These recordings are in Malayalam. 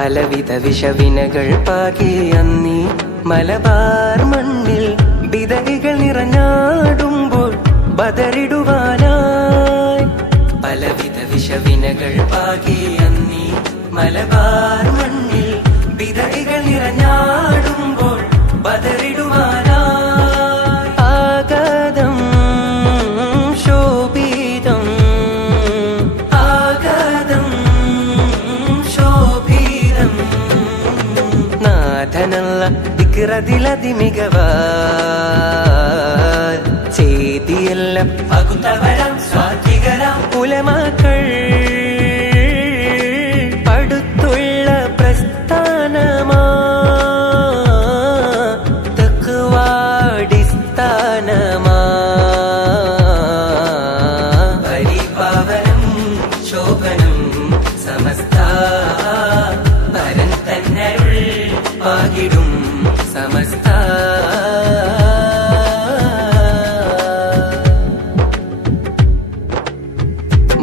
പലവിധ വിഷവിനകൾ പാകിയന്നീ മലബാർ മണ്ണിൽ വിതറികൾ നിറഞ്ഞാടുമ്പോൾ ബദറിടുവാനായി. പലവിധ വിഷവിനകൾ പാകിയന്നീ മലബാർ മണ്ണിൽ വിതറികൾ നിറഞ്ഞാടുമ്പോൾ ബദറിടുവാനായി. ആഗതം ശോഭിതം ആഗതം ശോഭിതം നാഥനല്ല ദിക്റതിലതിമികവാൽ ചെയ്തിയെല്ലാം പകുത്തവരാം സ്വാത്വികരാം ഉലമാക്കൾ അടുത്തുള്ള പ്രസ്ഥാനമാ തഖ്വാടിസ്ഥാനമാ പരിപാവനം ശോഭനം സമസ്ത പരൻ തന്നരുൾ പാകിടും സമസ്ത.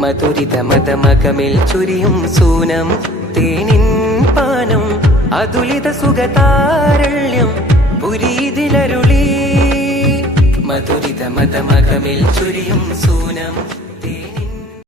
മധുരിത മതമകമിൽ ചുരിയും സൂനം തേനിൻ പാനം അതുലിത സുഖതാരള്യം പുരീതിലരുളി. മധുരിത മതമകമിൽ ചുരിയും സൂനം തേനിൻ